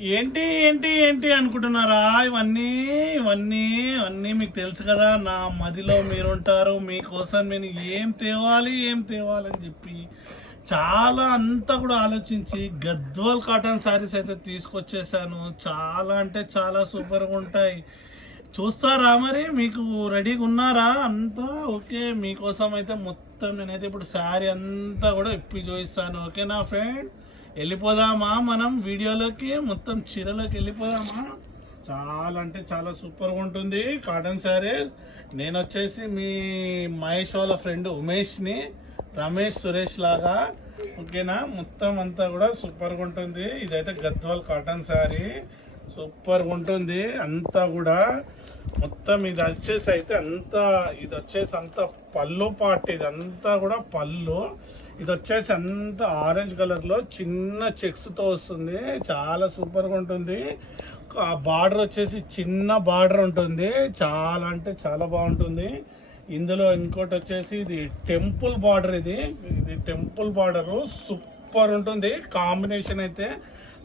ఏంటి ఏంటి ఏంటి అనుకుంటున్నారా? ఇవన్నీ ఇవన్నీ ఇవన్నీ మీకు తెలుసు కదా. నా మదిలో మీరుంటారు. మీకోసం నేను ఏం తేవాలి అని చెప్పి చాలా అంతా కూడా ఆలోచించి గద్వాల్ కాటన్ శారీస్ అయితే తీసుకొచ్చేసాను. చాలా అంటే చాలా సూపర్గా ఉంటాయి. చూస్తారా? మరి మీకు రెడీగా ఉన్నారా? అంతా ఓకే. మీకోసం అయితే మొత్తం నేనైతే ఇప్పుడు శారీ అంతా కూడా ఇప్పి చూపిస్తాను. ఓకేనా ఫ్రెండ్? వెళ్ళిపోదామా మనం వీడియోలోకి, మొత్తం చీరలోకి వెళ్ళిపోదామా? చాలా అంటే చాలా సూపర్గా ఉంటుంది కాటన్ శారీస్. నేను వచ్చేసి మీ మహేష్ వాళ్ళ ఫ్రెండ్ ఉమేష్ని, రమేష్ సురేష్ లాగా. ఓకేనా? మొత్తం అంతా కూడా సూపర్గా ఉంటుంది. ఇదైతే గద్వాల్ కాటన్ శారీ సూపర్గా ఉంటుంది అంతా కూడా. మొత్తం ఇది వచ్చేసి అయితే అంతా, ఇది వచ్చేసి అంతా పళ్ళు పార్ట్, ఇది అంతా కూడా పళ్ళు. ఇది వచ్చేసి అంతా ఆరెంజ్ కలర్లో చిన్న చెక్స్తో వస్తుంది. చాలా సూపర్గా ఉంటుంది. బార్డర్ వచ్చేసి చిన్న బార్డర్ ఉంటుంది. చాలా అంటే చాలా బాగుంటుంది. ఇందులో ఇంకోటి వచ్చేసి ఇది టెంపుల్ బార్డర్. ఇది టెంపుల్ బార్డరు సూపర్ ఉంటుంది. కాంబినేషన్ అయితే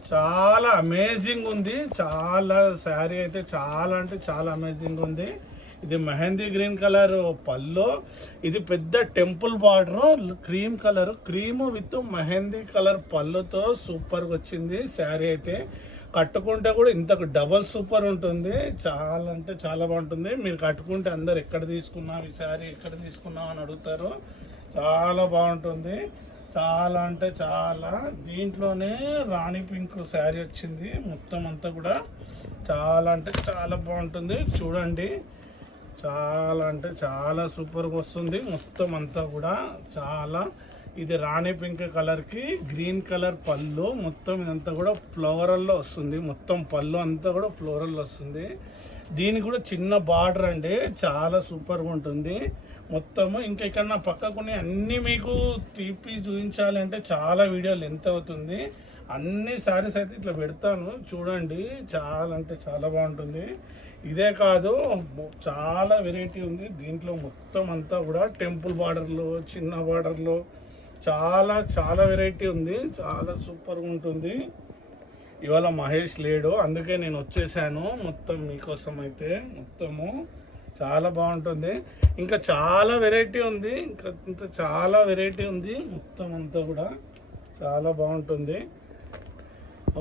చాలా అమేజింగ్ ఉంది. చాలా శారీ అయితే చాలా అంటే చాలా అమేజింగ్ ఉంది. ఇది మెహందీ గ్రీన్ కలర్ పళ్ళు. ఇది పెద్ద temple border, cream colour, cream with mehndi colour పళ్ళుతో సూపర్గా వచ్చింది శారీ అయితే. కట్టుకుంటే కూడా ఇంతకు డబల్ సూపర్ ఉంటుంది. చాలా అంటే చాలా బాగుంటుంది. మీరు కట్టుకుంటే అందరు ఎక్కడ తీసుకున్నాం ఈ శారీ, ఎక్కడ తీసుకున్నాం అని అడుగుతారు. చాలా బాగుంటుంది. చాలా అంటే చాలా. దీంట్లోనే రాణి పింక్ శారీ వచ్చింది. మొత్తం అంతా కూడా చాలా అంటే చాలా బాగుంటుంది. చూడండి, చాలా అంటే చాలా సూపర్గా వస్తుంది మొత్తం అంతా కూడా. చాలా ఇది రాణి పింక్ కలర్కి గ్రీన్ కలర్ పళ్ళు. మొత్తం ఇదంతా కూడా ఫ్లోరల్లో వస్తుంది. మొత్తం పళ్ళు అంతా కూడా ఫ్లోరల్లో వస్తుంది. దీనికి కూడా చిన్న బార్డర్ అండి. చాలా సూపర్గా ఉంటుంది మొత్తము. ఇంకా ఇక్కడ నా పక్కకుని అన్నీ మీకు తీపి చూపించాలి అంటే చాలా వీడియోలు ఎంత అవుతుంది. అన్ని శారీస్ అయితే ఇట్లా పెడతాను చూడండి. చాలా అంటే చాలా బాగుంటుంది. ఇదే కాదు, చాలా వెరైటీ ఉంది దీంట్లో. మొత్తం అంతా కూడా టెంపుల్ బార్డర్లో, చిన్న బార్డర్లో చాలా చాలా వెరైటీ ఉంది. చాలా సూపర్గా ఉంటుంది. ఇవాళ మహేష్ లేడు, అందుకే నేను వచ్చేసాను మొత్తం మీకోసం అయితే. మొత్తము చాలా బాగుంటుంది. ఇంకా చాలా వెరైటీ ఉంది. ఇంకా చాలా వెరైటీ ఉంది. మొత్తం అంతా కూడా చాలా బాగుంటుంది.